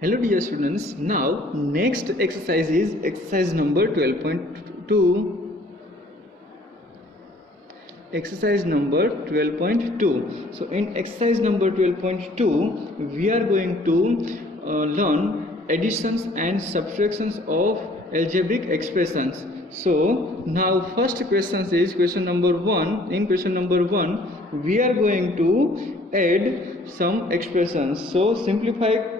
Hello dear students, now next exercise is exercise number 12.2. Exercise number 12.2. So in exercise number 12.2 we are going to learn additions and subtractions of algebraic expressions. So now first question is question number 1. In question number 1 we are going to add some expressions. So simplify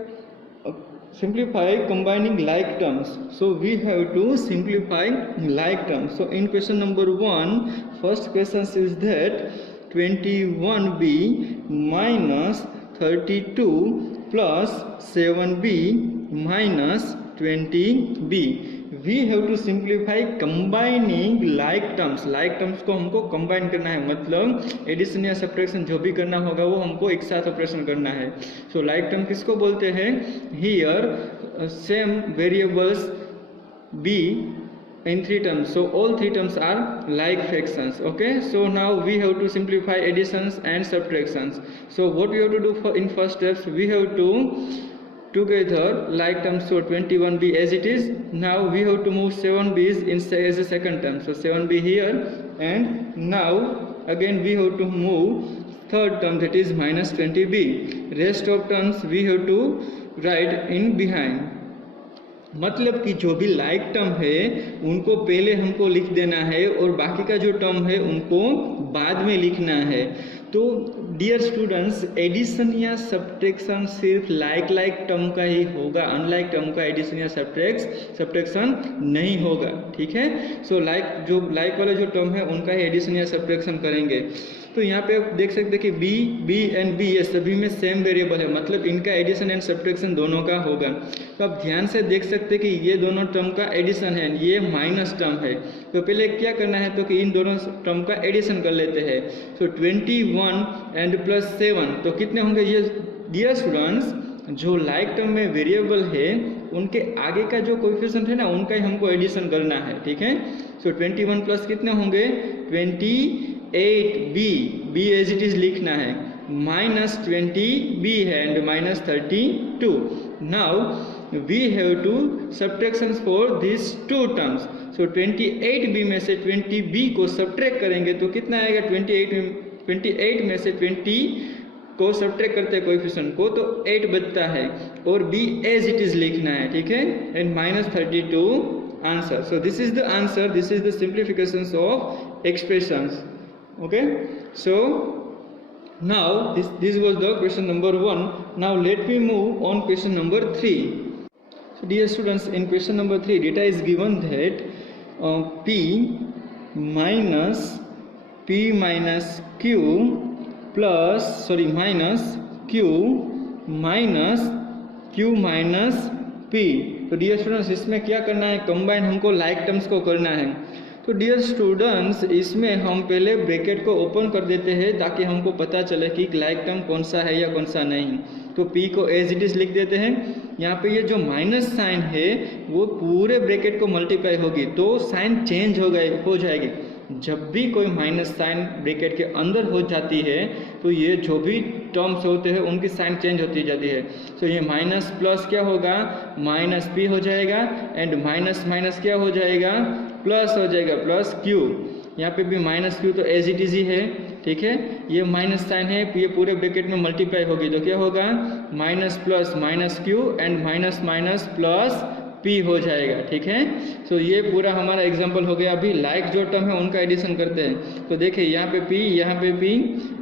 combining like terms. So we have to simplify like terms. So in question number 1, first question is that 21b minus 32 plus 7b minus 20b. We have to simplify combining like terms. like terms को हमको combine करना है, मतलब addition या subtraction जो भी करना होगा वो हमको एक साथ ऑपरेशन करना है. सो like term किसको बोलते हैं? Here same variables b in three terms, so all three terms are like fractions. Okay, so now we have to simplify additions and subtractions. So what we have to do in first steps, we have to together like terms. So 21b as it is. Now we have to move 7b as a second term, so 7b here, and now again we have to move third term, that is minus 20b. Rest of terms we have to write in behind. मतलब कि जो भी like term है उनको पहले हमको लिख देना है और बाकी का जो टर्म है उनको बाद में लिखना है. तो डियर स्टूडेंट्स, एडिशन या सब्ट्रैक्शन सिर्फ लाइक टर्म का ही होगा, अनलाइक टर्म का एडिशन या सब्ट्रैक्शन नहीं होगा. ठीक है, सो लाइक वाले जो टर्म है उनका ही एडिशन या सब्ट्रैक्शन करेंगे. तो यहाँ पे आप देख सकते हैं कि बी एंड बी ये सभी में सेम वेरिएबल है, मतलब इनका एडिशन एंड सब्ट्रैक्शन दोनों का होगा. तो आप ध्यान से देख सकते हैं कि ये दोनों टर्म का एडिशन है, ये माइनस टर्म है. तो पहले क्या करना है, तो कि इन दोनों टर्म का एडिशन कर लेते हैं. सो 21 एंड प्लस 7 तो कितने होंगे? ये डियर स्टूडेंट्स, जो लाइक टर्म में वेरिएबल है उनके आगे का जो कोएफिशिएंट है ना, उनका ही हमको एडिशन करना है. ठीक है, सो 21 प्लस कितने होंगे? 28b एज इट इज लिखना है, माइनस 20b है and minus 32. Now we have two subtractions for this two terms. So 28b में से 20b को सब्ट्रैक्ट करेंगे तो कितना आएगा? 28 में से 20 को सब्ट्रैक्ट करते हैं कोएफिशिएंट को तो 8 बचता है और b एज इट इज लिखना है. ठीक है, and minus 32 answer. So this is the answer, this is the simplifications of expressions. Okay, so now this was the question number 1. Now let me move on question number 3. So dear students, in question number 3 data is given that p minus q minus q minus p. तो dear students, इसमें क्या करना है? Combine हमको like terms को करना है. तो डियर स्टूडेंट्स, इसमें हम पहले ब्रैकेट को ओपन कर देते हैं ताकि हमको पता चले कि लाइक टर्म कौन सा है या कौन सा नहीं. तो p को एज इट इज लिख देते हैं. यहाँ पे ये जो माइनस साइन है वो पूरे ब्रैकेट को मल्टीप्लाई होगी तो साइन चेंज हो जाएगी. जब भी कोई माइनस साइन ब्रैकेट के अंदर हो जाती है तो ये जो भी टर्म्स होते हैं उनकी साइन चेंज होती जाती है. तो ये माइनस प्लस क्या होगा? माइनस p हो जाएगा एंड माइनस माइनस क्या हो जाएगा? प्लस हो जाएगा, प्लस q. यहाँ पे भी माइनस q तो एज इट इज ही है. ठीक है, ये माइनस साइन है, ये पूरे ब्रैकेट में मल्टीप्लाई होगी तो क्या होगा? Minus plus minus q and minus minus plus p हो जाएगा. ठीक है, सो ये पूरा हमारा एग्जांपल हो गया. अभी लाइक जो टर्म है उनका एडिशन करते हैं. तो देखिए यहाँ पे p, यहाँ पे p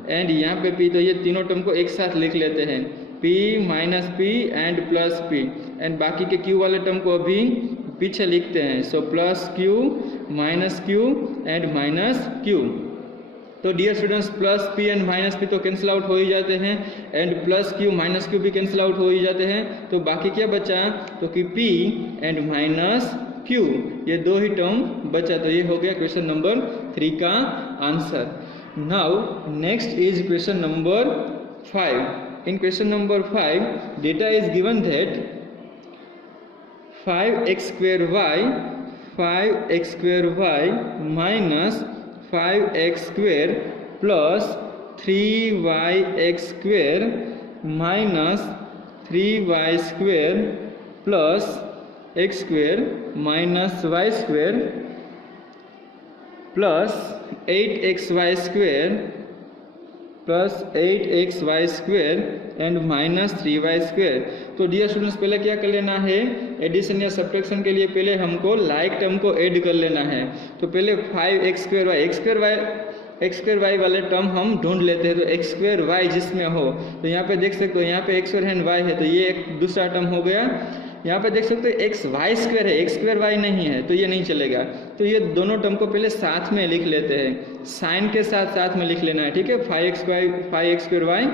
एंड यहाँ पे p, तो ये तीनों टर्म को एक साथ लिख लेते हैं, p minus p and plus p. And बाकी के q वाले टर्म को अभी पीछे लिखते हैं. So plus q minus q and minus q. तो dear students, plus p and minus p तो कैंसिल आउट हो ही जाते हैं and plus q minus q भी कैंसिल आउट हो ही जाते हैं. तो बाकी क्या बचा? तो कि p एंड माइनस q, ये दो ही टर्म बचा. तो ये हो गया क्वेश्चन नंबर 3 का answer. Now next is question number 5. In question number 5 data is given that 5x square y minus 5x square plus 3yx square minus 3y² plus x² minus y² plus 8xy² plus 8xy² and minus 3y²। तो dear students पहले क्या कर लेना है, addition या subtraction के लिए पहले हमको लाइक टर्म को ऐड कर लेना है। तो पहले 5x²y x²y वाले टर्म हम ढूंढ लेते हैं। तो x²y जिसमें हो, तो यहाँ पे देख सकते हो यहाँ पे x² एंड y है, तो ये एक दूसरा टर्म हो गया। यहाँ पे देख सकते हो xy² है, x²y नहीं है, तो ये नहीं चलेगा। तो ये दोनों टर्म को पहले साथ में लिख लेते हैं, साइन के साथ साथ में लिख लेना है, ठीक है। 5x²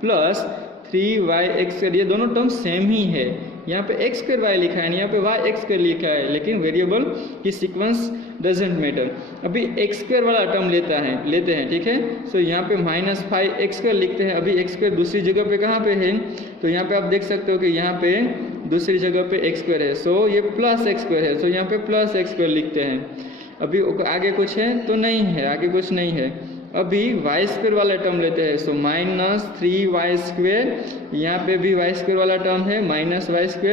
प्लस 3y² ये दोनों टर्म सेम ही है। यहाँ पे x² लिखा है, यहाँ पे y लिखा है, लेकिन वेरिएबल की सीक्वेंस डजेंट मैटर। अभी x² वाला टर्म लेते हैं, ठीक है। सो यहाँ पे -5x² लिखते हैं। अभी x² दूसरी जगह पे कहाँ पे है, तो यहाँ पे आप देख सकते हो कि यहाँ पे दूसरी जगह पे x² है, सो ये प्लस x² है, सो यहाँ पे प्लस x² लिखते हैं। अभी आगे कुछ है तो नहीं है, आगे कुछ नहीं है। अभी y² वाला टर्म लेते हैं, सो -3y², यहाँ पे भी y² वाला टर्म है -y²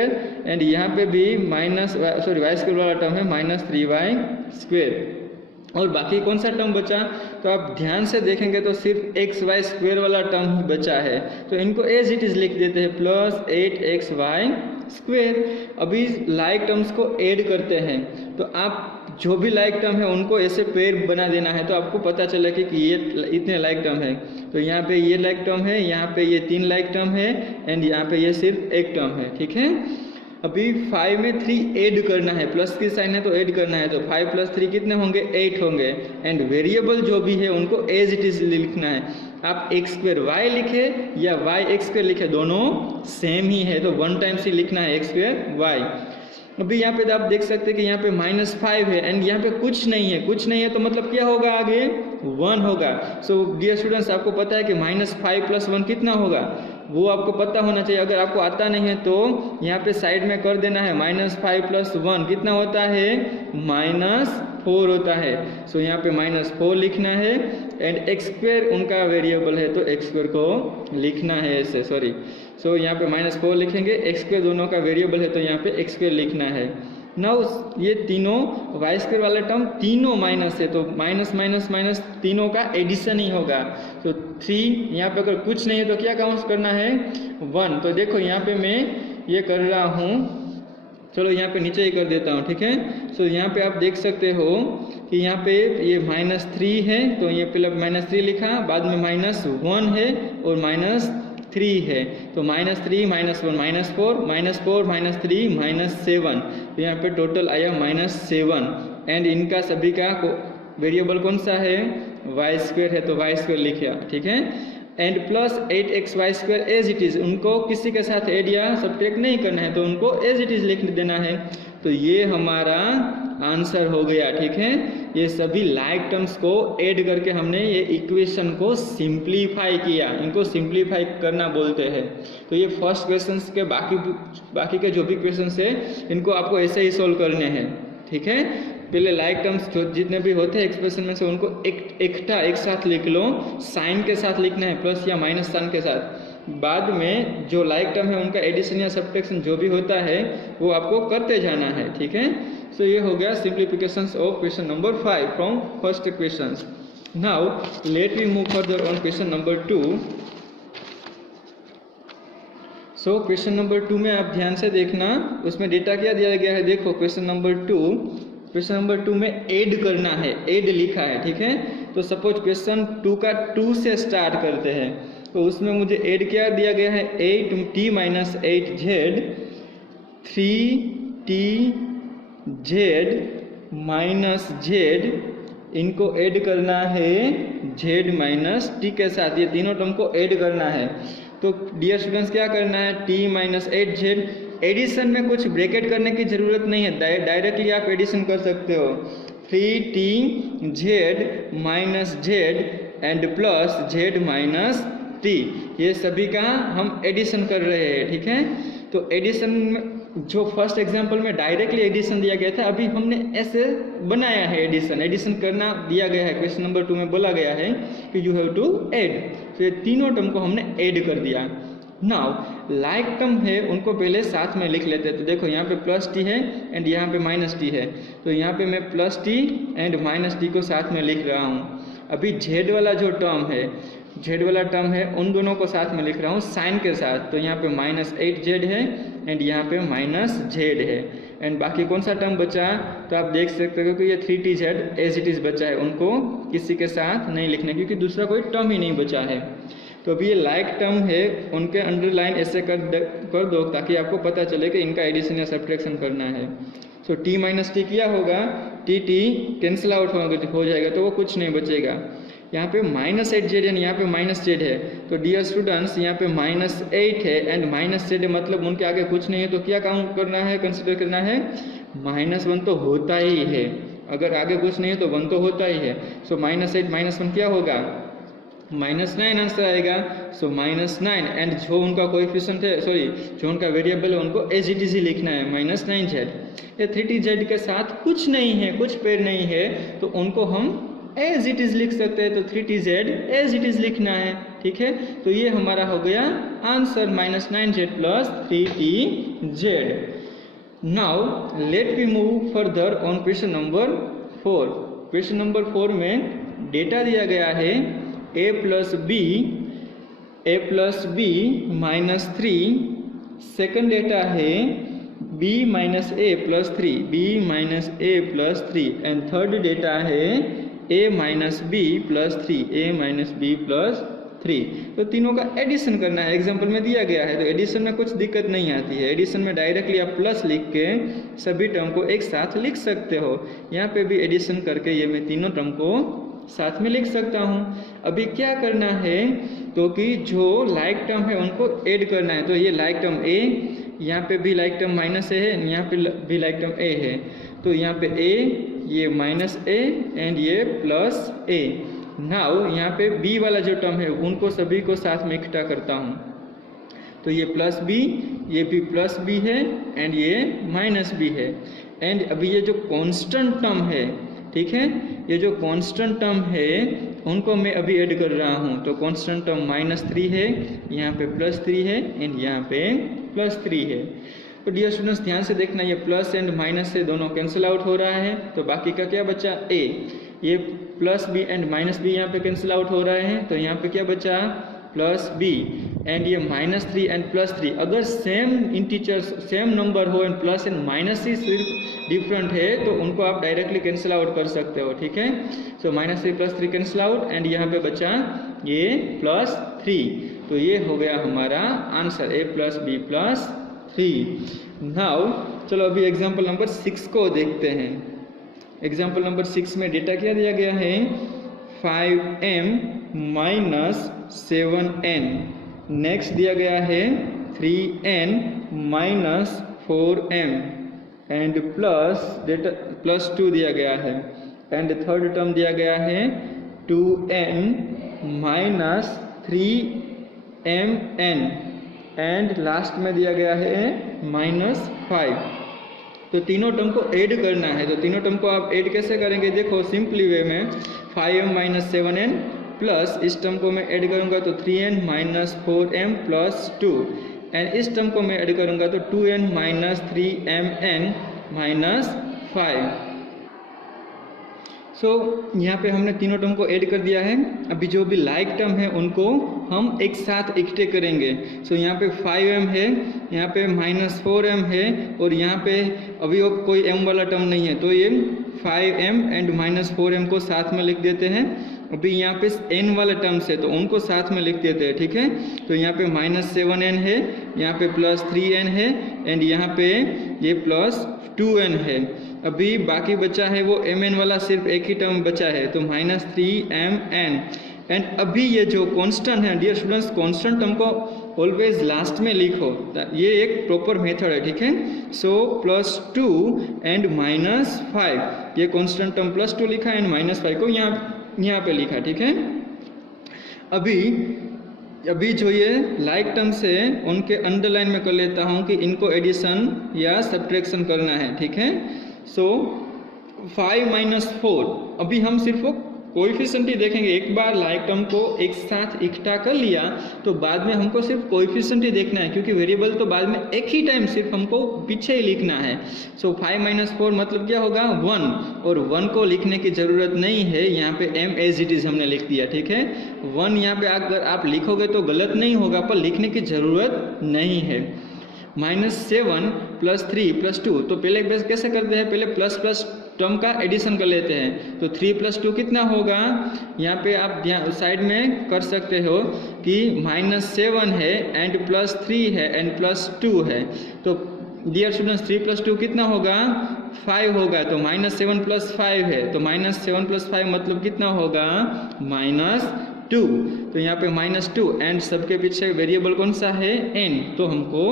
एंड यहाँ पे भी y² वाला टर्म है -3y²। और बाकी कौन सा टर्म बचा, तो आप ध्यान से देखेंगे तो सिर्फ xy² वाला टर्म ही बचा है। तो इनको एज इट इज लिख देते हैं प्लस 8xy²। अभी लाइक टर्म्स को ऐड करते हैं, तो आप जो भी लाइक टर्म है उनको ऐसे पेयर बना देना है, तो आपको पता चले कि ये इतने लाइक टर्म है। तो यहाँ पे ये लाइक टर्म है, यहाँ पे ये 3 लाइक टर्म है एंड यहाँ पे ये सिर्फ एक टर्म है, ठीक है। अभी 5 में 3 ऐड करना है, प्लस की साइन है तो ऐड करना है, तो 5 + 3 कितने होंगे, 8 होंगे। एंड वेरिएबल जो भी है उनको एज इट इज लिखना है। आप x²y लिखे या y² लिखे, दोनों सेम ही है, तो 1 टाइम्स ही लिखना है x²y। अभी यहाँ पे आप देख सकते हैं कि यहाँ पे -5 है एंड यहाँ पे कुछ नहीं है, तो मतलब क्या होगा, आगे 1 होगा। सो डियर स्टूडेंट्स आपको पता है कि -5 + 1 कितना होगा, वो आपको पता होना चाहिए। अगर आपको आता नहीं है तो यहाँ पे साइड में कर देना है, -5 + 1 कितना होता है, -4 होता है। सो यहाँ पे -4 लिखना है एंड x² उनका वेरिएबल है, तो x² को लिखना है ऐसे, सॉरी। सो यहाँ पे -4 लिखेंगे, x² दोनों का वेरिएबल है, तो यहाँ पे x² लिखना है। नाउ ये तीनों y² वाला टर्म तीनों माइनस है, तो माइनस माइनस माइनस तीनों का एडिशन ही होगा। तो 3 यहाँ पे अगर कुछ नहीं है तो क्या काउंट करना है, 1। तो देखो यहाँ पे मैं ये कर रहा हूँ, चलो यहाँ पे नीचे ही कर देता हूँ, ठीक है। सो यहाँ पे आप देख सकते हो कि यहाँ पे ये -3 है, तो ये पहले -3 लिखा, बाद में -1 है और -3 है, तो -3 -1 -4 -4 -3 -7, तो यहाँ पे टोटल आया -7 एंड इनका सभी का वेरिएबल कौन सा है, y² है, तो y² लिखा, ठीक है। And plus 8xy² as it is, उनको किसी के साथ ऐड या सब्ट्रैक्ट नहीं करना है, तो उनको एज इट इज लिख देना है। तो ये हमारा आंसर हो गया, ठीक है। ये सभी लाइक टर्म्स को ऐड करके हमने ये इक्वेशन को सिंप्लीफाई किया, इनको सिंप्लीफाई करना बोलते हैं। तो ये फर्स्ट क्वेश्चन के बाकी के जो भी क्वेश्चन है इनको आपको ऐसे ही सोल्व करने हैं, ठीक है। पहले लाइक टर्म्स जितने भी होते हैं एक्सप्रेशन में से उनको एक साथ लिख लो, साइन के साथ लिखना है, प्लस या माइनस साइन के साथ। बाद में जो लाइक टर्म है उनका एडिशन या सब्ट्रैक्शन जो भी होता है वो आपको करते जाना है, ठीक है। सो ये हो गया simplifications of question number 5 from first question. Now let we move further on question number 2। So question number 2 में आप ध्यान से देखना, उसमें डेटा क्या दिया गया है, देखो क्वेश्चन नंबर 2 में ऐड करना है, ऐड लिखा है, ठीक है। तो सपोज क्वेश्चन 2 का 2 से स्टार्ट करते हैं, तो उसमें मुझे ऐड क्या दिया गया है, 8t - 8z 3tz - z, इनको ऐड करना है z - t के साथ, ये तीनों टर्म को ऐड करना है। तो डियर स्टूडेंट्स क्या करना है, t - 8z, एडिशन में कुछ ब्रैकेट करने की ज़रूरत नहीं है, डायरेक्टली आप एडिशन कर सकते हो। 3tz - z and plus z - t, ये सभी का हम एडिशन कर रहे हैं, ठीक है। तो एडिशन जो फर्स्ट एग्जांपल में डायरेक्टली एडिशन दिया गया था, अभी हमने ऐसे बनाया है एडिशन करना दिया गया है। क्वेश्चन नंबर 2 में बोला गया है कि यू हैव टू ऐड, तो ये तीनों टर्म को हमने ऐड कर दिया। नाउ लाइक टर्म है उनको पहले साथ में लिख लेते हैं। तो देखो यहाँ पे प्लस टी है एंड यहाँ पे माइनस टी है, तो यहाँ पे मैं plus T and minus T को साथ में लिख रहा हूँ। अभी जेड वाला जो टर्म है, जेड वाला टर्म है, उन दोनों को साथ में लिख रहा हूँ साइन के साथ। तो यहाँ पे -8z है एंड यहाँ पे -z है एंड बाकी कौन सा टर्म बचा, तो आप देख सकते हो कि ये 3tz एज इट इज़ बचा है, उनको किसी के साथ नहीं लिखना क्योंकि दूसरा कोई टर्म ही नहीं बचा है। तो अभी ये लाइक टर्म है उनके अंडरलाइन ऐसे कर दो ताकि आपको पता चले कि इनका एडिशन या सब्ट्रैक्शन करना है। सो t माइनस टी किया होगा, टी कैंसिल आउट हो जाएगा तो वो कुछ नहीं बचेगा। यहाँ पे -8z एंड यहाँ पे -z है, तो डियर स्टूडेंट्स यहाँ पे -8 है एंड -z मतलब उनके आगे कुछ नहीं है, तो क्या काउंट करना है, कंसिडर करना है, -1 तो होता ही है। अगर आगे कुछ नहीं है तो 1 तो होता ही है। सो -8 -1 क्या होगा, -9 आंसर आएगा। सो -9 एंड जो उनका कोएफिशिएंट है, सॉरी जो उनका वेरिएबल है उनको एज इट इज ही लिखना है, -9z। ये 3tz के साथ कुछ नहीं है, कुछ पेड़ नहीं है, तो उनको हम एज इट इज लिख सकते हैं। तो 3tz एज इट इज लिखना है, ठीक है। तो ये हमारा हो गया answer -9z plus 3tz। Now let we move further on question number 4। Question number 4 में डेटा दिया गया है a plus B -3, second data है b minus a plus 3 and third data है a माइनस बी प्लस 3। तो तीनों का addition करना है, एग्जाम्पल में दिया गया है। तो एडिशन में कुछ दिक्कत नहीं आती है, एडिशन में डायरेक्टली आप प्लस लिख के सभी टर्म को एक साथ लिख सकते हो। यहाँ पे भी एडिशन करके ये मैं तीनों टर्म को साथ में लिख सकता हूँ। अभी क्या करना है, तो कि जो लाइक टर्म है उनको ऐड करना है। तो ये लाइक टर्म a, यहाँ पे भी लाइक टर्म -a है, यहाँ पे भी लाइक टर्म a है, तो यहाँ पे a, ये -a एंड ये +a। नाउ यहाँ पे b वाला जो टर्म है उनको सभी को साथ में इकट्ठा करता हूँ। तो ये +b, ये भी +b है एंड ये -b है। एंड अभी ये जो कांस्टेंट टर्म है, ठीक है, ये जो कांस्टेंट टर्म है उनको मैं अभी ऐड कर रहा हूँ। तो कांस्टेंट टर्म -3 है, यहाँ पे +3 है एंड यहाँ पे +3 है। तो डियर स्टूडेंट्स ध्यान से देखना, ये प्लस एंड माइनस से दोनों कैंसिल आउट हो रहा है, तो बाकी का क्या बचा, a। ये +b एंड -b यहाँ पे कैंसिल आउट हो रहे हैं, तो यहाँ पे क्या बचा, +b एंड ये -3 एंड +3। अगर सेम इंटीजर्स सेम नंबर हो एंड प्लस एंड माइनस ही सिर्फ डिफरेंट है तो उनको आप डायरेक्टली कैंसिल आउट कर सकते हो, ठीक है। सो -3 +3 कैंसिल आउट एंड यहाँ पे बचा ये +3। तो ये हो गया हमारा आंसर, a + b + 3। नाउ चलो अभी एग्जाम्पल नंबर 6 को देखते हैं। एग्जाम्पल नंबर 6 में डेटा क्या दिया गया है, 5m - 7n। नेक्स्ट दिया गया है 3n - 4m एंड +2 दिया गया है एंड थर्ड टर्म दिया गया है 2n - 3mn एंड लास्ट में दिया गया है -5। तो तीनों टर्म को ऐड करना है। तो तीनों टर्म को आप ऐड कैसे करेंगे, देखो सिंपली वे में 5m - 7n प्लस इस टर्म को मैं ऐड करूंगा तो 3n - 4m + 2 एंड इस टर्म को मैं ऐड करूंगा तो 2n - 3mn - 5। सो यहाँ पे हमने तीनों टर्म को ऐड कर दिया है। अभी जो भी लाइक टर्म है उनको हम एक साथ इकट्ठे करेंगे। सो यहाँ पे 5m है, यहाँ पे -4m है और यहाँ पे अभी वो कोई m वाला टर्म नहीं है, तो ये 5m एंड -4m को साथ में लिख देते हैं। अभी यहाँ पे n वाला टर्म्स है तो उनको साथ में लिख देते हैं, ठीक है। तो यहाँ पे -7n है, यहाँ पे +3n है एंड यहाँ पे ये +2n है। अभी बाकी बचा है वो mn वाला, सिर्फ एक ही टर्म बचा है, तो -3mn। एंड अभी ये जो कांस्टेंट है डियर स्टूडेंट्स, कांस्टेंट टर्म को ऑलवेज लास्ट में लिखो, ये एक प्रॉपर मेथड है, ठीक है। सो +2 एंड -5, ये कांस्टेंट टर्म +2 लिखा एंड -5 को यहाँ पे लिखा, ठीक है। अभी जो ये लाइक टर्म्स है उनके अंडरलाइन में कर लेता हूँ कि इनको एडिशन या सब्ट्रैक्शन करना है, ठीक है। सो 5 - 4, अभी हम सिर्फ वो कोएफिशिएंट ही देखेंगे। एक बार लाइक टर्म को एक साथ इकट्ठा कर लिया तो बाद में हमको सिर्फ कोएफिशिएंट ही देखना है, क्योंकि वेरिएबल तो बाद में एक ही टाइम सिर्फ हमको पीछे ही लिखना है। सो 5 - 4 मतलब क्या होगा 1, और 1 को लिखने की ज़रूरत नहीं है, यहाँ पे m एज इट इज़ हमने लिख दिया, ठीक है। 1 यहाँ पे अगर आप लिखोगे तो गलत नहीं होगा, पर लिखने की ज़रूरत नहीं है। -7 + 3 + 2, तो पहले बेस कैसे करते हैं, पहले प्लस प्लस टर्म का एडिशन कर लेते हैं। तो 3 + 2 कितना होगा, यहाँ पे आप साइड में कर सकते हो कि -7 है एंड +3 है एंड +2 है। तो डियर स्टूडेंट्स 3 + 2 कितना होगा 5 होगा, तो -7 + 5 है, तो -7 + 5 मतलब कितना होगा -2। तो यहाँ पे -2 एंड सबके पीछे वेरिएबल कौन सा है n, तो हमको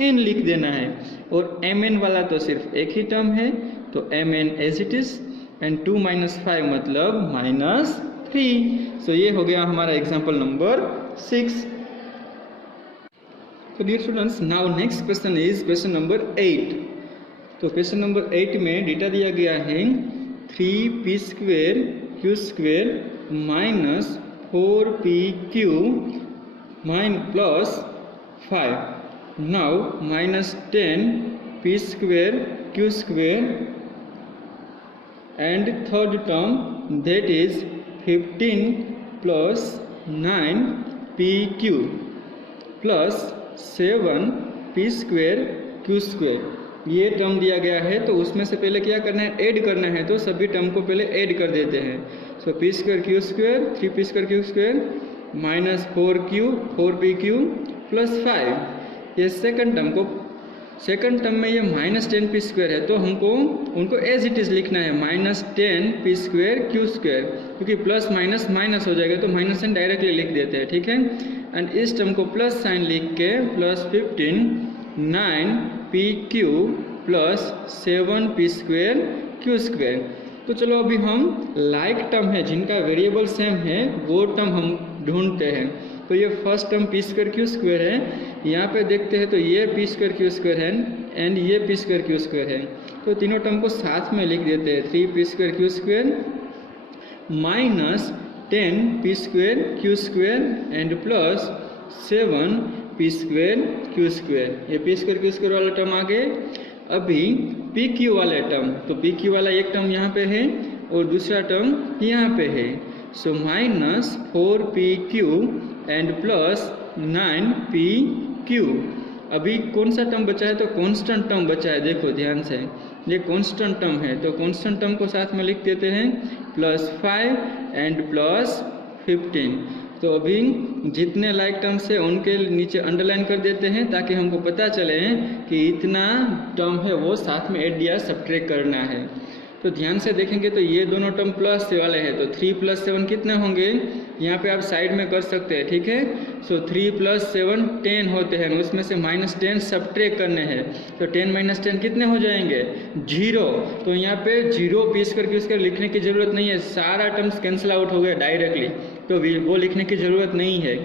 n लिख देना है। और mn वाला तो सिर्फ एक ही टर्म है, तो mn as it is, and 2 - 5 मतलब -3। सो ये हो गया हमारा एग्जाम्पल नंबर 6। तो dear students now next question is question number 8। तो क्वेश्चन नंबर 8 में डेटा दिया गया है 3p² q² - 4pq plus 5। Now -10p² q² and third term, that is 15 plus 9pq plus 7p² q²। ये टर्म दिया गया है, तो उसमें से पहले क्या करना है, ऐड करना है। तो सभी टर्म को पहले ऐड कर देते हैं। सो p² q², 3p² q² -4q 4pq plus 5। ये सेकंड टर्म को, सेकंड टर्म में ये -10p² है, तो हमको उनको एज इट इज़ लिखना है -10p² q², क्योंकि प्लस माइनस माइनस हो जाएगा, तो -10 डायरेक्टली लिख देते हैं, ठीक है। एंड इस टर्म को प्लस साइन लिख के +15 9pq plus 7p² q²। तो चलो अभी हम लाइक टर्म है जिनका वेरिएबल सेम है वो टर्म हम ढूंढते हैं। तो ये फर्स्ट टर्म p² q² है, यहाँ पे देखते हैं तो ये p² q² है एंड ये p² q² है। तो तीनों टर्म को साथ में लिख देते हैं, 3p² q² -10p² q² and plus 7p² q²। ये p² q² वाला टर्म आ गए। अभी pq वाला टर्म, तो pq वाला एक टर्म यहाँ पे है और दूसरा टर्म यहाँ पे है। सो -4pq एंड प्लस 9pq। अभी कौन सा टर्म बचा है, तो कांस्टेंट टर्म बचा है। देखो ध्यान से, ये कांस्टेंट टर्म है, तो कांस्टेंट टर्म को साथ में लिख देते हैं +5 एंड +15। तो अभी जितने लाइक टर्म्स है उनके नीचे अंडरलाइन कर देते हैं, ताकि हमको पता चले कि इतना टर्म है वो साथ में ऐड या सब्ट्रैक्ट करना है। तो ध्यान से देखेंगे तो ये दोनों टर्म प्लस वाले हैं, तो 3 + 7 कितने होंगे, यहाँ पे आप साइड में कर सकते हैं, ठीक है। सो 3 + 7 10 होते हैं, उसमें से -10 सब्ट्रैक्ट करने हैं, तो 10 - 10 कितने हो जाएंगे 0। तो यहाँ पे 0 p² q² लिखने की ज़रूरत नहीं है, सारा टर्म्स कैंसिल आउट हो गया डायरेक्टली, तो वो लिखने की ज़रूरत नहीं है।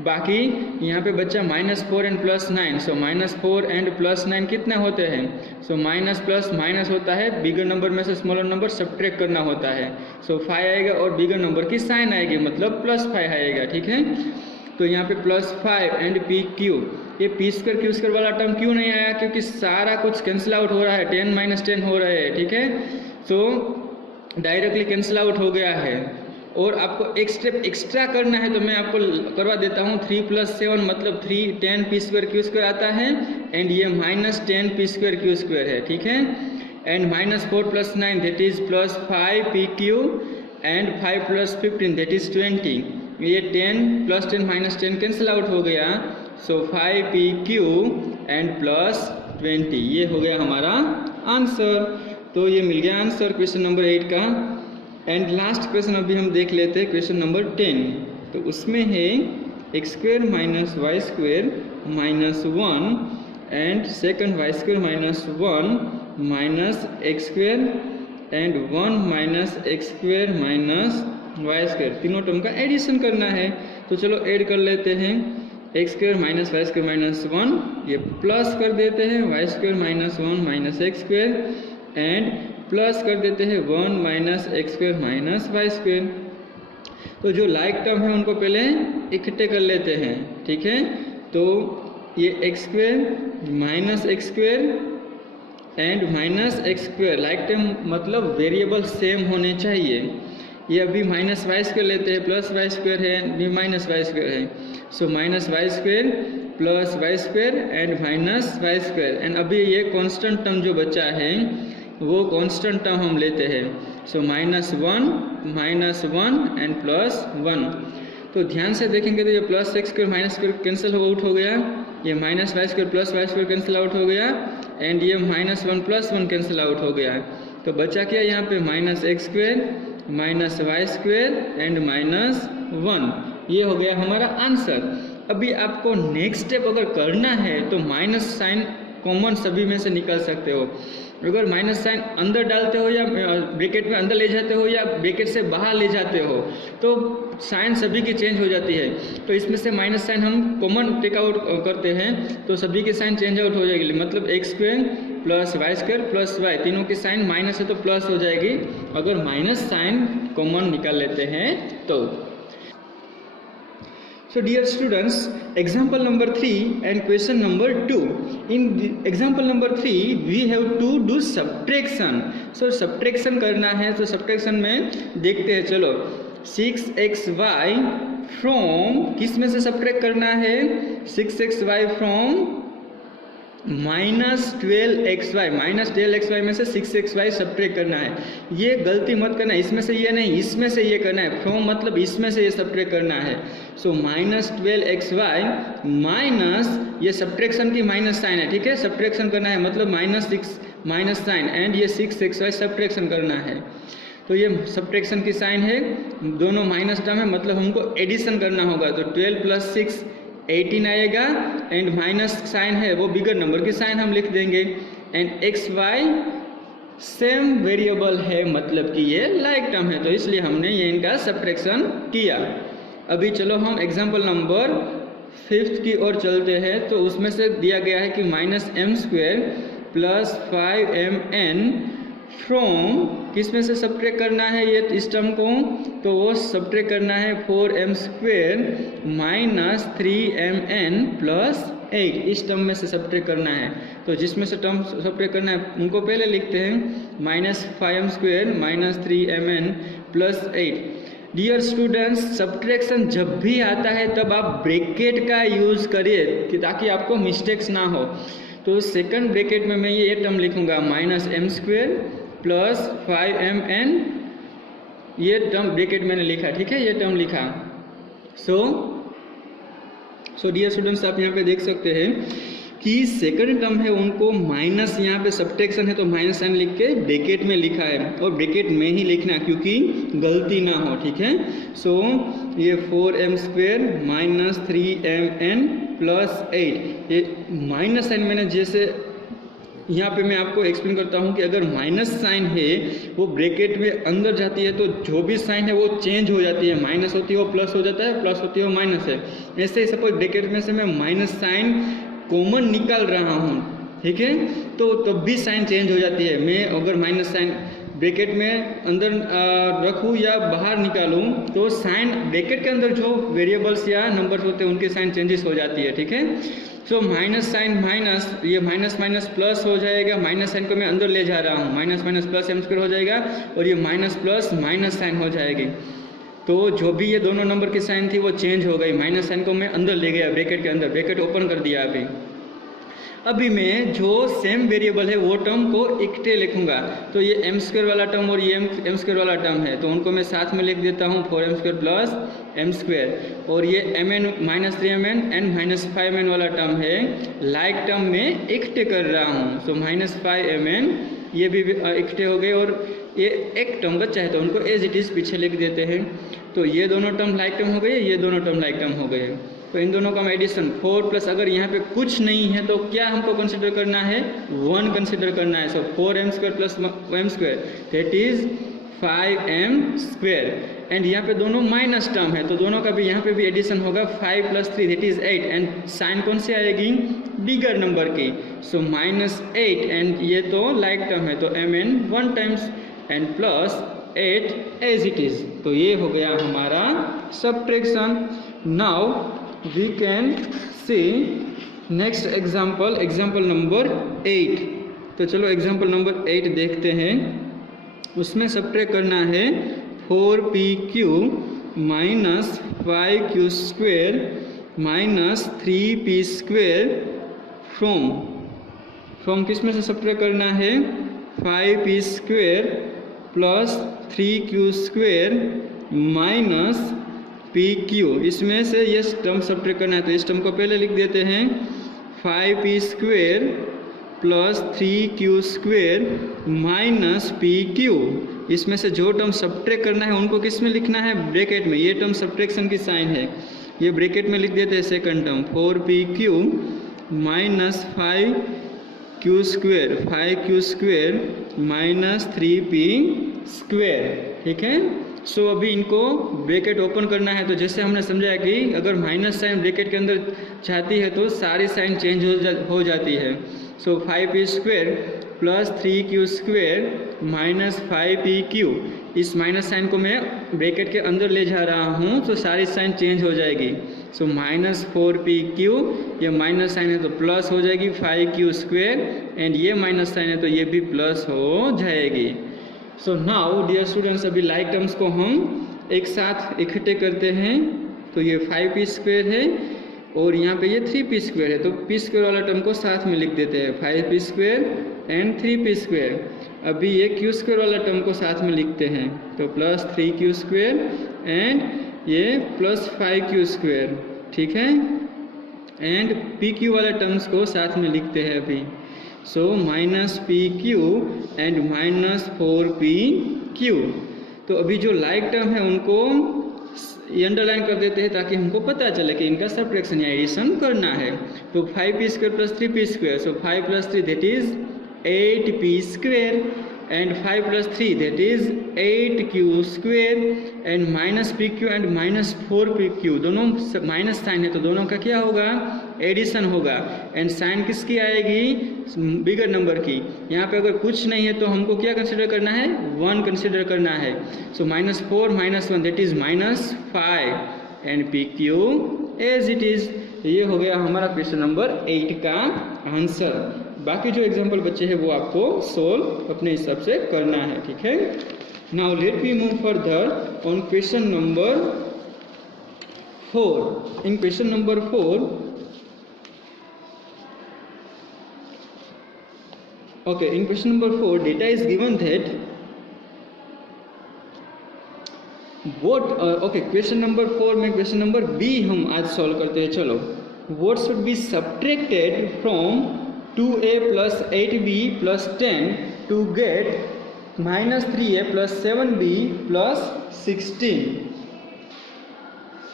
बाकी यहाँ पे बच्चा -4 एंड +9। सो -4 एंड +9 कितने होते हैं, सो माइनस प्लस माइनस होता है, बिगर नंबर में से स्मॉलर नंबर सब्ट्रैक्ट करना होता है। सो 5 आएगा और बिगर नंबर की साइन आएगी, मतलब +5 आएगा, ठीक है। तो यहाँ पे +5 एंड pq, ये p² q² वाला टर्म क्यों नहीं आया, क्योंकि सारा कुछ कैंसिल आउट हो रहा है, 10 - 10 हो रहे हैं, ठीक है। सो डायरेक्टली कैंसिल आउट हो गया है। और आपको एक स्टेप एक्स्ट्रा करना है, तो मैं आपको करवा देता हूँ। 3 + 7 मतलब 10 p² q² आता है, एंड ये -10 p² q² है, ठीक है। And -4 + 9 that is +5 pq and 5 + 15 that is 20। ये 10 + 10 - 10 कैंसिल आउट हो गया, सो 5 pq एंड +20। ये हो गया हमारा आंसर। तो ये मिल गया आंसर क्वेश्चन नंबर 8 का। एंड लास्ट क्वेश्चन अभी हम देख लेते हैं, क्वेश्चन नंबर 10। तो उसमें है x² - y² -1 and second y² -1 -x² and 1 -x² -y²। तीनों टर्म का एडिशन करना है, तो चलो ऐड कर लेते हैं। x² - y² -1 ये प्लस कर देते हैं, y² -1 -x² एंड प्लस कर देते हैं 1 minus x square minus y square. तो जो लाइक टर्म है उनको पहले इकट्ठे कर लेते हैं, ठीक है। तो ये x square minus x square and minus x square, like term मतलब वेरिएबल सेम होने चाहिए। ये अभी माइनस वाई स्क्वायर लेते हैं, प्लस वाई स्क्वायर है, ये माइनस वाई स्क्वायर है। So minus y square plus y square and minus y square. And अभी ये कांस्टेंट टर्म जो बचा है वो कांस्टेंट टर्म हम लेते हैं। So minus one and plus 1। तो ध्यान से देखेंगे तो ये plus x square minus square cancel out हो गया, ये minus y square plus y square cancel out हो गया एंड ये माइनस 1 प्लस 1 कैंसिल आउट हो गया। तो बचा क्या यहाँ पे minus x square minus y square and minus 1। ये हो गया हमारा आंसर। अभी आपको नेक्स्ट स्टेप अगर करना है तो माइनस साइन कॉमन सभी में से निकाल सकते हो। अगर माइनस साइन अंदर डालते हो या ब्रैकेट में अंदर ले जाते हो या ब्रैकेट से बाहर ले जाते हो तो साइन सभी की चेंज हो जाती है। तो इसमें से माइनस साइन हम कॉमन टेक आउट करते हैं तो सभी की साइन चेंज आउट हो जाएगी। मतलब x square plus y square plus y, तीनों की साइन माइनस है तो प्लस हो जाएगी अगर माइनस साइन कॉमन निकाल लेते हैं तो। So dear students, example number 3 and question number 2. In example number 3 we have to do subtraction. So subtraction करना है तो subtraction में देखते हैं, चलो 6xy from किस में से subtract करना है, 6xy from minus 12xy, minus 12xy में से 6xy सब्ट्रैक्ट करना है। ये गलती मत करना, इसमें से ये नहीं इसमें से ये करना है। फ्रॉम मतलब इसमें से ये सब्ट्रैक्ट करना है। सो माइनस 12xy माइनस ये सब्ट्रैक्शन की माइनस साइन है, ठीक है। सब्ट्रैक्शन करना है मतलब माइनस 6 माइनस साइन एंड ये 6xy सब्ट्रैक्शन करना है। तो ये सब्ट्रैक्शन की साइन है, दोनों माइनस टर्म है मतलब हमको एडिशन करना होगा। तो 12 प्लस 6 18 आएगा एंड माइनस साइन है वो बिगर नंबर की साइन हम लिख देंगे and x y same variable है मतलब कि ये लाइक टर्म है तो इसलिए हमने ये इनका सब्ट्रैक्शन किया। अभी चलो हम एग्जांपल नंबर 5 की ओर चलते हैं। तो उसमें से दिया गया है कि minus m square plus 5mn from किस में से सब्ट्रैक्ट करना है ये इस टर्म को, तो वो सब्ट्रैक्ट करना है 4m square minus 3mn plus 8, इस टर्म में से सब्ट्रैक्ट करना है। तो जिसमें से टर्म सब्ट्रैक्ट करना है उनको पहले लिखते हैं, minus 5m square minus 3mn plus 8। Dear students, subtraction जब भी आता है तब आप ब्रैकेट का यूज़ करिए कि ताकि आपको मिस्टेक्स ना हो। तो सेकंड ब्रैकेट में मैं ये टर्म लिखूंगा minus m square plus 5mn, ये टर्म ब्रैकेट मैंने लिखा, ठीक है, ये टर्म लिखा। सो डियर स्टूडेंट्स, आप यहाँ पे देख सकते हैं कि सेकंड टर्म है उनको माइनस, यहाँ पे सब्ट्रैक्शन है तो माइनस साइन लिख के ब्रैकेट में लिखा है और ब्रैकेट में ही लिखना क्योंकि गलती ना हो, ठीक है। सो ये 4m square minus 3mn plus 8, ये माइनस साइन मैंने जैसे यहाँ पे मैं आपको एक्सप्लेन करता हूँ कि अगर माइनस साइन है वो ब्रैकेट में अंदर जाती है तो जो भी साइन है वो चेंज हो जाती है, माइनस होती है वो प्लस हो जाता है, प्लस होती है वो माइनस है। ऐसे ही सपोज ब्रैकेट में से मैं माइनस साइन कॉमन निकाल रहा हूँ, ठीक है, तो तब भी साइन चेंज हो जाती है। मैं अगर माइनस साइन ब्रैकेट में अंदर रखूँ या बाहर निकालूँ तो साइन ब्रैकेट के अंदर जो वेरिएबल्स या नंबर्स होते हैं उनकी साइन चेंजेस हो जाती है, ठीक है। सो माइनस साइन माइनस, ये माइनस माइनस प्लस हो जाएगा, माइनस साइन को मैं अंदर ले जा रहा हूँ, minus minus plus m square हो जाएगा और ये माइनस प्लस माइनस साइन हो जाएगी। तो जो भी ये दोनों नंबर की साइन थी वो चेंज हो गई, माइनस साइन को मैं अंदर ले गया ब्रैकेट के अंदर, ब्रैकेट ओपन कर दिया। अभी मैं जो सेम वेरिएबल है वो टर्म को इकट्ठे लिखूंगा। तो ये एम स्क्वायर वाला टर्म और ये एम स्क्वायर वाला टर्म है तो उनको मैं साथ में लिख देता हूँ, 4m square plus m square, और ये mn minus 3mn and minus 5mn वाला टर्म है लाइक टर्म में इकट्ठे कर रहा हूँ। सो माइनस 5mn ये भी इकट्ठे हो गए और ये एक टर्म बचा है तो उनको एज इट इज़ पीछे लिख देते हैं। तो ये दोनों टर्म लाइक टर्म हो गए, ये दोनों टर्म लाइक टर्म हो गए। तो इन दोनों का एडिशन 4 प्लस, अगर यहाँ पे कुछ नहीं है तो क्या हमको कंसिडर करना है, 1 कंसिडर करना है। सो 4m square plus m square that is 5m square and यहाँ पे दोनों माइनस टर्म है तो दोनों का भी यहाँ पे भी एडिशन होगा, 5 plus 3 that is 8 and sign कौन सी आएगी, बिगर नंबर की। सो -8 एंड ये तो लाइक टर्म है तो mn 1 times and plus 8 as it is. तो ये हो गया हमारा subtraction. Now we can see next example, example number 8। तो चलो एग्जाम्पल नंबर 8 देखते हैं। उसमें सब्ट्रैक्ट करना है 4pq minus 5q square minus 3p square from किस में से सब्ट्रैक्ट करना है 5p square plus 3q square minus pq। इसमें से ये टर्म सब्ट्रैक्ट करना है तो इस टर्म को पहले लिख देते हैं 5p square plus 3q square minus pq। इसमें से जो टर्म सब्ट्रैक्ट करना है उनको किस में लिखना है, ब्रैकेट में। ये टर्म सब्ट्रैक्शन की साइन है, ये ब्रैकेट में लिख देते हैं second term 4pq minus 5q square minus 3p square. ठीक है। सो अभी इनको ब्रैकेट ओपन करना है। तो जैसे हमने समझाया कि अगर माइनस साइन ब्रैकेट के अंदर चाहती है तो सारी साइन चेंज हो जाती है। सो 5p square plus 3q square minus 5pq, इस माइनस साइन को मैं ब्रैकेट के अंदर ले जा रहा हूँ तो सारी साइन चेंज हो जाएगी। सो माइनस 4pq, ये माइनस साइन है तो प्लस हो जाएगी 5q स्क्वेयर एंड ये माइनस साइन है तो ये भी प्लस हो जाएगी। सो नाउ डियर स्टूडेंट्स, अभी लाइक टर्म्स को हम एक साथ इकट्ठे करते हैं। तो ये 5p स्क्वेयर है और यहाँ पे ये 3p स्क्वेयर है तो p स्क्वेयर वाला टर्म को साथ में लिख देते हैं 5p square and 3p square. अभी ये q स्क्वेयर वाला टर्म को साथ में लिखते हैं तो प्लस 3q स्क्वेयर एंड ये प्लस 5q स्क्वेयर। ठीक है। एंड pq वाला टर्म्स को साथ में लिखते हैं अभी। So minus pq and minus 4pq। तो अभी जो लाइक टर्म है उनको ये अंडरलाइन कर देते हैं ताकि हमको पता चले कि इनका सब्ट्रैक्शन या एडिशन करना है। तो 5p square plus 3p square, so 5 plus 3 that is 8p square and 5 plus 3 that is 8q square and minus pq and minus 4pq। दोनों माइनस साइन है तो दोनों का क्या होगा, एडिशन होगा। एंड साइन किसकी आएगी, बिगर नंबर की। यहाँ पे अगर कुछ नहीं है तो हमको क्या कंसिडर करना है, 1 कंसिडर करना है। So minus 4 minus 1 that is minus 5 and pq as it is. ये हो गया हमारा क्वेश्चन नंबर 8 का आंसर। बाकी जो एग्जाम्पल बच्चे हैं वो आपको सोल्व अपने हिसाब से करना है। ठीक है। Now let me move further on question number 4। In question number 4 okay, in question number 4 data is given that what okay, question number 4 में क्वेश्चन नंबर b हम आज सॉल्व करते हैं। चलो, what should be subtracted from 2a plus 8b plus 10 to get minus 3a plus 7b plus 16?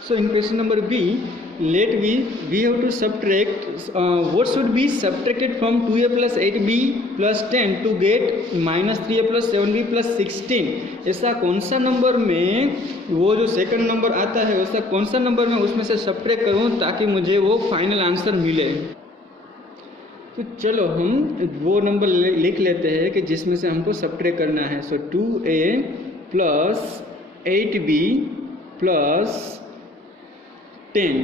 So in question number b, we have to subtract what should be subtracted from 2a plus 8b plus 10 to get minus 3a plus 7b plus 16। ऐसा कौन सा number में, वो जो second number आता है वैसा कौन सा नंबर में उसमें से सब्ट्रैक्ट करूं ताकि मुझे वो फाइनल आंसर मिले। तो चलो हम वो नंबर लिख लेते हैं कि जिसमें से हमको सब्ट्रैक्ट करना है। सो 2a प्लस 8b प्लस 10,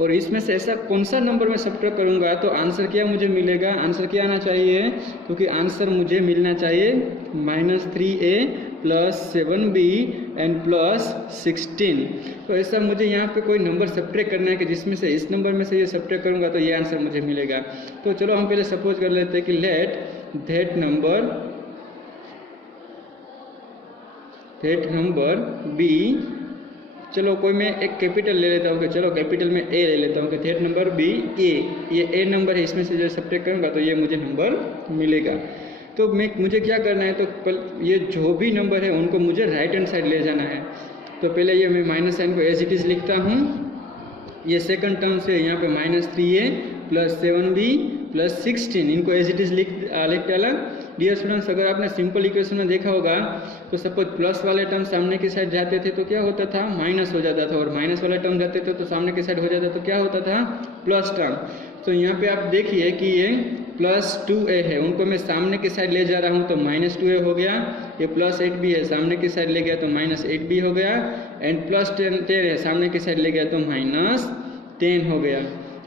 और इसमें से ऐसा कौन सा नंबर में सब्ट्रैक्ट करूंगा तो आंसर क्या मुझे मिलेगा, आंसर क्या आना चाहिए, क्योंकि आंसर मुझे मिलना चाहिए minus 3a plus 7b and plus 16। तो ऐसा मुझे यहाँ पे कोई नंबर सब्ट्रैक्ट करना है कि जिसमें से इस नंबर में से ये सब्ट्रैक्ट करूंगा तो ये आंसर मुझे मिलेगा। तो चलो हम पहले सपोज कर लेते हैं कि लेट दैट नंबर बी, चलो कोई मैं एक कैपिटल ले लेता हूँ कि चलो कैपिटल में ए ले लेता हूँ कि दैट नंबर बी ए, ये ए नंबर है, इसमें से जो सब्ट्रैक्ट करूँगा तो ये मुझे नंबर मिलेगा। तो मुझे क्या करना है, तो ये जो भी नंबर है उनको मुझे राइट हैंड साइड ले जाना है। तो पहले ये मैं माइनस साइन को एज इट इज़ लिखता हूँ। ये सेकंड टर्म से यहाँ पे minus 3a plus 7b plus 16, इनको एज इट इज़ लिख डाला। डियर स्टूडेंट्स, अगर आपने सिंपल इक्वेशन में देखा होगा तो सपोज प्लस वाले टर्म सामने की साइड जाते थे तो क्या होता था, माइनस हो जाता था, और माइनस वाले टर्म जाते थे तो सामने की साइड हो जाता तो क्या होता था, प्लस टर्म। तो यहाँ पे आप देखिए कि ये प्लस 2a है, उनको मैं सामने की साइड ले जा रहा हूँ तो माइनस 2a हो गया। ये प्लस 8b है, सामने की साइड ले गया तो माइनस 8b हो गया। एंड प्लस 10 है, सामने की साइड ले गया तो माइनस 10 हो गया।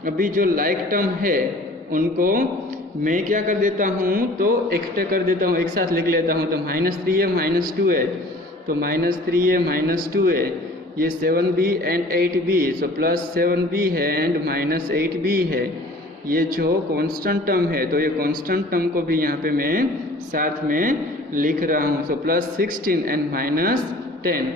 अभी जो लाइक टर्म है उनको मैं क्या कर देता हूँ, तो एक्स्ट्रा कर देता हूँ, एक साथ लिख लेता हूँ। तो माइनस 3a माइनस 2a, तो माइनस 3a माइनस 2a, ये 7b and 8b, so plus 7b है एंड माइनस 8b है। ये जो कांस्टेंट टर्म है तो ये कांस्टेंट टर्म को भी यहाँ पे मैं साथ में लिख रहा हूँ। So plus 16 and minus 10।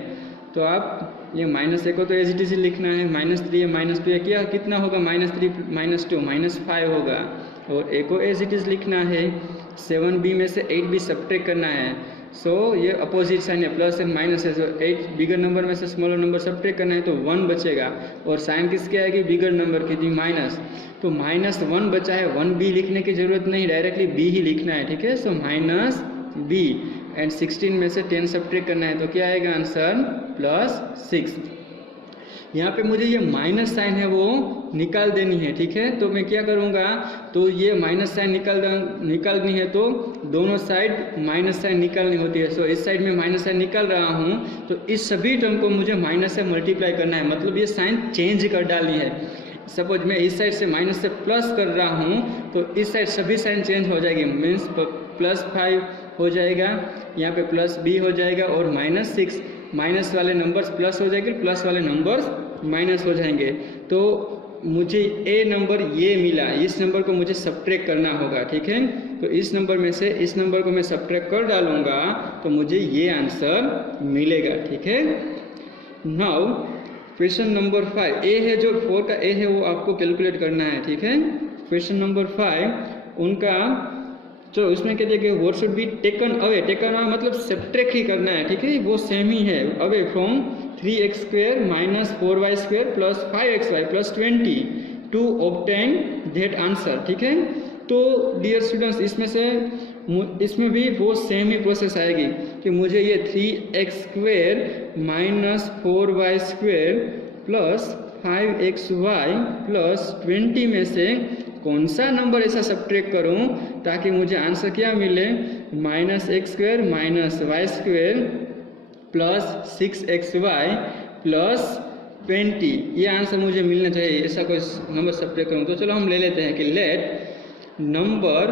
तो आप ये माइनस ए को तो एज इट इज लिखना है, माइनस 3 माइनस 2 क्या कितना होगा, माइनस 3 माइनस 2 माइनस 5 होगा। और ए को एज इट इज लिखना है, 7b में से 8b सब्ट्रैक्ट करना है। सो ये अपोजिट साइन है, प्लस एंड माइनस है। सो 8 बिगर नंबर में से स्मॉलर नंबर सब्ट्रैक्ट करना है तो 1 बचेगा, और साइन किसके आएगी, बिगर नंबर की, थी माइनस। तो माइनस 1 बचा है, 1b लिखने की जरूरत नहीं, डायरेक्टली b ही लिखना है, ठीक है। सो माइनस b एंड 16 में से 10 सब्ट्रैक्ट करना है तो क्या आएगा आंसर, प्लस 6। यहाँ पे मुझे ये माइनस साइन है वो निकाल देनी है, ठीक है। तो मैं क्या करूँगा, तो ये माइनस साइन निकालनी है तो दोनों साइड माइनस साइन निकालनी होती है। सो इस साइड में माइनस साइन निकाल रहा हूँ तो इस सभी टर्म को मुझे माइनस से मल्टीप्लाई करना है, मतलब ये साइन चेंज कर डालनी है। सपोज मैं इस साइड से माइनस से प्लस कर रहा हूँ तो इस साइड सभी साइन चेंज हो जाएगी, मीन्स प्लस 5 हो जाएगा, यहाँ पे प्लस b हो जाएगा, और माइनस 6, माइनस वाले नंबर्स प्लस हो जाएंगे, प्लस वाले नंबर्स माइनस हो जाएंगे। तो मुझे ए नंबर ये मिला, इस नंबर को मुझे सब्ट्रैक्ट करना होगा, ठीक है। तो इस नंबर में से इस नंबर को मैं सब्ट्रैक्ट कर डालूंगा तो मुझे ये आंसर मिलेगा, ठीक है। नाउ क्वेश्चन नंबर 5, ए है जो 4 का ए है वो आपको कैलकुलेट करना है, ठीक है। क्वेश्चन नंबर 5 उनका, चलो इसमें क्या देखिए, what should be taken away, taken away मतलब सब्ट्रैक्ट ही करना है, ठीक है, वो सेम ही है। Away from 3x² minus 4y² plus 5xy plus 20 to obtain that answer, ठीक है। तो डियर स्टूडेंट्स, इसमें भी वो सेम ही प्रोसेस आएगी कि मुझे ये 3x² minus 4y² plus 5xy plus 20 में से कौन सा नंबर ऐसा सब्ट्रैक्ट करूं ताकि मुझे आंसर क्या मिले, minus x² minus y² plus 6xy plus 20। ये आंसर मुझे मिलना चाहिए, ऐसा कोई नंबर सब्ट्रैक्ट करूं। तो चलो हम ले लेते हैं कि लेट नंबर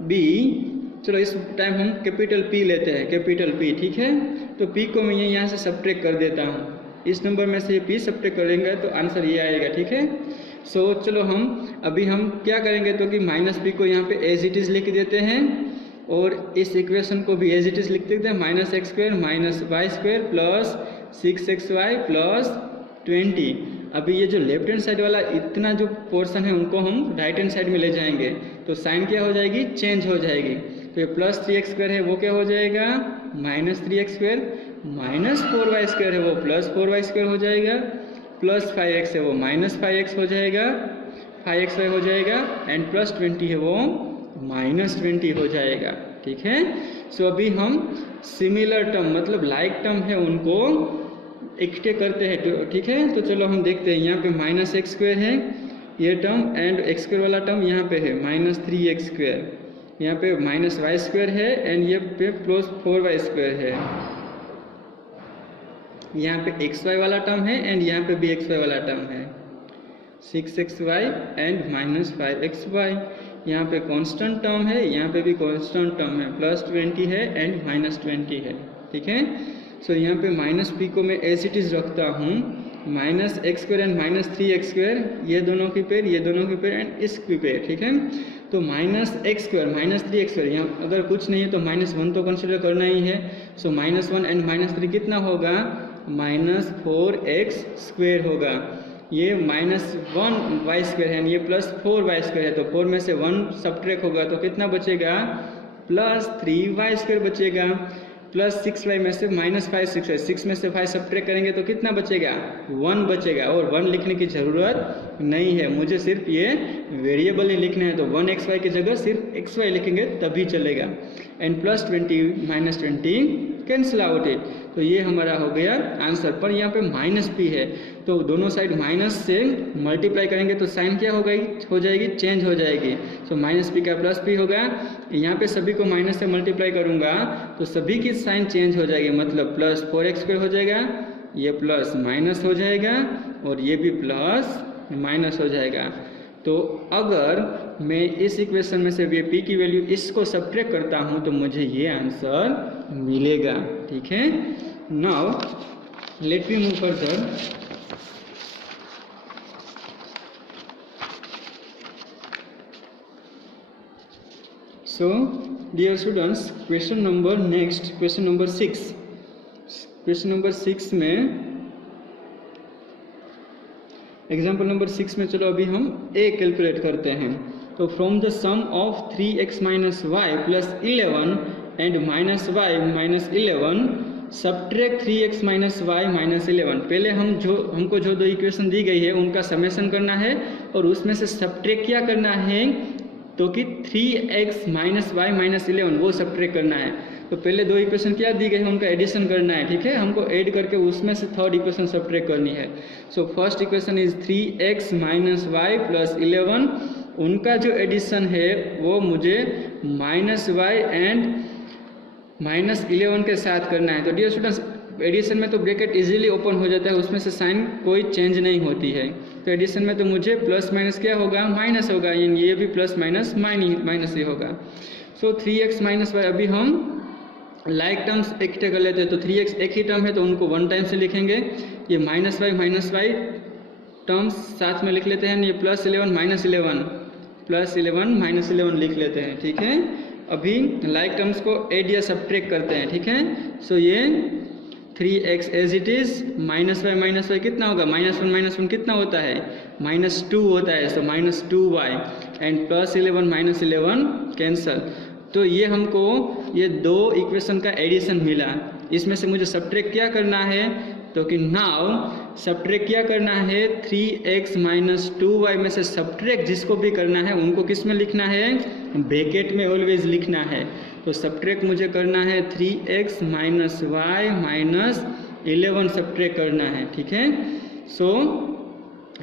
बी, चलो इस टाइम हम कैपिटल P लेते हैं, कैपिटल P, ठीक है। तो P को मैं यहाँ से सब्ट्रैक्ट कर देता हूँ, इस नंबर में से P सब्ट्रैक्ट करेंगे तो आंसर ये आएगा, ठीक है। सो चलो अभी हम क्या करेंगे, तो कि माइनस P को यहाँ पे एज इट इज़ लिख देते हैं, और इस इक्वेशन को भी एज इट इज़ लिख देते हैं, minus x² minus y² plus 6xy plus 20। अभी ये जो लेफ्ट हैंड साइड वाला इतना जो पोर्शन है उनको हम राइट हैंड साइड में ले जाएंगे तो साइन क्या हो जाएगी, चेंज हो जाएगी। तो ये प्लस 3x² है वो क्या हो जाएगा, माइनस 3x², माइनस 4y² है वो प्लस 4y² हो जाएगा, प्लस 5x है वो माइनस 5x हो जाएगा, 5xy हो जाएगा, एंड प्लस 20 है वो माइनस 20 हो जाएगा, ठीक है। सो अभी हम सिमिलर टर्म मतलब लाइक टर्म है उनको इकट्ठे करते हैं, ठीक है। तो चलो हम देखते हैं, यहाँ पे माइनस x² है ये टर्म, एंड x² वाला टर्म यहाँ पे है माइनस 3x², यहाँ पे माइनस y² है, एंड ये पे प्लस 4y² है। यहाँ पे xy वाला टर्म है, एंड यहाँ पे भी xy वाला टर्म है, 6xy एंड माइनस 5xy। यहाँ पे कांस्टेंट टर्म है, यहाँ पे भी कांस्टेंट टर्म है, प्लस 20 है एंड माइनस 20 है, ठीक है। सो यहाँ पे माइनस P को मैं एज इट इज़ रखता हूँ, minus x² and minus 3x², ये दोनों की पेयर, ये दोनों की पेयर, एंड इसकी पेयर, ठीक है। तो माइनस x² माइनस 3x², यहाँ अगर कुछ नहीं है तो माइनस 1 तो कंसिडर करना ही है। सो माइनस 1 एंड माइनस 3 कितना होगा, माइनस 4x² होगा। ये माइनस 1y² है, ये प्लस 4y² है, तो 4 में से 1 सब्ट्रैक्ट होगा तो कितना बचेगा, प्लस 3y² बचेगा। +6y में से -5 6y, 6 में से 5 सब्ट्रैक्ट करेंगे तो कितना बचेगा, 1 बचेगा। और 1 लिखने की ज़रूरत नहीं है, मुझे सिर्फ ये वेरिएबल ही लिखना है, तो 1xy की जगह सिर्फ xy लिखेंगे तभी चलेगा। एंड +20 -20 कैंसिल आउट इट, तो ये हमारा हो गया आंसर। पर यहाँ पे -p है, तो दोनों साइड माइनस से मल्टीप्लाई करेंगे तो साइन क्या हो जाएगी, चेंज हो जाएगी। सो -p का +p होगा। यहाँ पे सभी को माइनस से मल्टीप्लाई करूँगा तो सभी की साइन चेंज हो जाएगी, मतलब +4x² हो जाएगा, ये प्लस माइनस हो जाएगा और ये भी प्लस माइनस हो जाएगा। तो अगर मैं इस इक्वेशन में से ये p की वैल्यू इसको सब्ट्रैक्ट करता हूँ तो मुझे ये आंसर मिलेगा। ठीक है, now let me move further. So dear students, question number 6। Question number 6 में एग्जाम्पल नंबर 6 में चलो अभी हम a कैलकुलेट करते हैं। तो from the sum of 3x minus y plus 11 and -y minus 11 subtract 3x minus y minus 11। पहले हमको जो दो इक्वेशन दी गई है उनका समेशन करना है और उसमें से सब्ट्रैक्ट क्या करना है, तो कि 3x माइनस वाई माइनस 11 वो सब्ट्रैक्ट करना है। तो पहले दो इक्वेशन क्या दी गई है उनका एडिशन करना है। ठीक है, हमको ऐड करके उसमें से थर्ड इक्वेशन सब्ट्रैक्ट करनी है। So first equation is 3x minus y plus 11, उनका जो एडिशन है वो मुझे -y एंड -11 के साथ करना है। तो डियर स्टूडेंट्स, एडिशन में तो ब्रैकेट इजीली ओपन हो जाता है, उसमें से साइन कोई चेंज नहीं होती है। तो एडिशन में तो मुझे प्लस माइनस क्या होगा, माइनस होगा, ये भी प्लस माइनस माइनस ही होगा। सो 3x माइनस वाई, अभी हम लाइक टर्म्स इकट्ठे कर लेते हैं। तो 3x एक ही टर्म है तो उनको 1 टाइम से लिखेंगे। ये -y टर्म्स साथ में लिख लेते हैं। ये +11 -11 लिख लेते हैं। ठीक है, अभी लाइक टर्म्स को ऐड या सब्ट्रैक्ट करते हैं। ठीक है, सो ये 3x as it is, -y कितना होगा, -1 कितना होता है, -2 होता है। सो -2y एंड +11 -11 कैंसल। तो ये हमको ये दो इक्वेशन का एडिशन मिला। इसमें से मुझे सब्ट्रैक्ट क्या करना है, तो कि नाउ सब्ट्रैक्ट क्या करना है, 3x माइनस 2y में से सब्ट्रैक्ट जिसको भी करना है उनको किस में लिखना है, ब्रैकेट में ऑलवेज लिखना है। तो सब्ट्रैक्ट मुझे करना है 3x minus y minus 11 subtract करना है। ठीक है, सो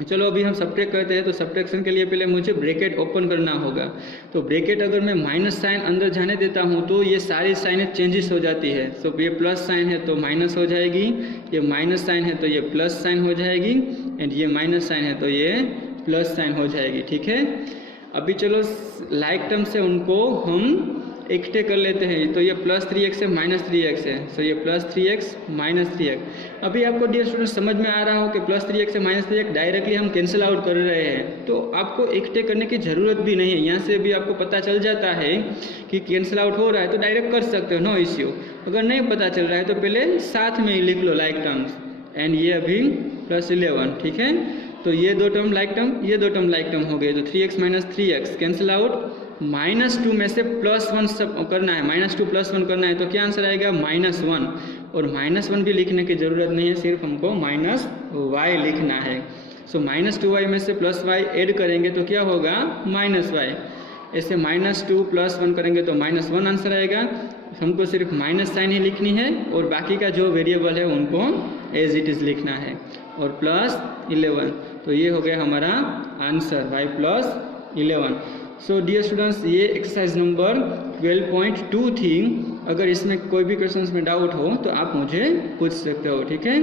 चलो अभी हम सब्ट्रैक्ट करते हैं। तो सब्ट्रैक्शन के लिए पहले मुझे ब्रैकेट ओपन करना होगा। तो ब्रैकेट अगर मैं माइनस साइन अंदर जाने देता हूँ तो ये सारी साइनें चेंजेस हो जाती है। सो ये प्लस साइन है तो माइनस हो जाएगी, ये माइनस साइन है तो ये प्लस साइन हो जाएगी, एंड ये माइनस साइन है तो ये प्लस साइन हो जाएगी। ठीक है, अभी चलो लाइक टर्म से उनको हम इकट्ठे कर लेते हैं। तो ये +3x है -3x है, सो ये +3x -3x। अभी आपको डियर स्टूडेंट समझ में आ रहा हो कि +3x से -3x डायरेक्टली हम कैंसिल आउट कर रहे हैं, तो आपको इकट्ठे करने की ज़रूरत भी नहीं है। यहाँ से भी आपको पता चल जाता है कि कैंसिल आउट हो रहा है तो डायरेक्ट कर सकते हो, नो इश्यू। अगर नहीं पता चल रहा है तो पहले साथ में ही लिख लो लाइक टर्म्स, एंड ये अभी +11। ठीक है, तो ये दो टर्म लाइक टर्म, ये दो टर्म लाइक टर्म हो गए। तो 3x -3x कैंसिल आउट, -2 में से +1 सब करना है, -2 +1 करना है। तो क्या आंसर आएगा, -1। और -1 भी लिखने की ज़रूरत नहीं है, सिर्फ हमको -y लिखना है। सो -2y में से +y ऐड करेंगे तो क्या होगा, -y। ऐसे -2 +1 करेंगे तो -1 आंसर आएगा। हमको सिर्फ माइनस साइन ही लिखनी है और बाकी का जो वेरिएबल है उनको एज इट इज़ लिखना है, और +11। तो ये हो गया हमारा answer, y +11। So dear students, ये एक्सरसाइज नंबर 12.2 थी। अगर इसमें कोई भी क्वेश्चंस में डाउट हो तो आप मुझे पूछ सकते हो। ठीक है।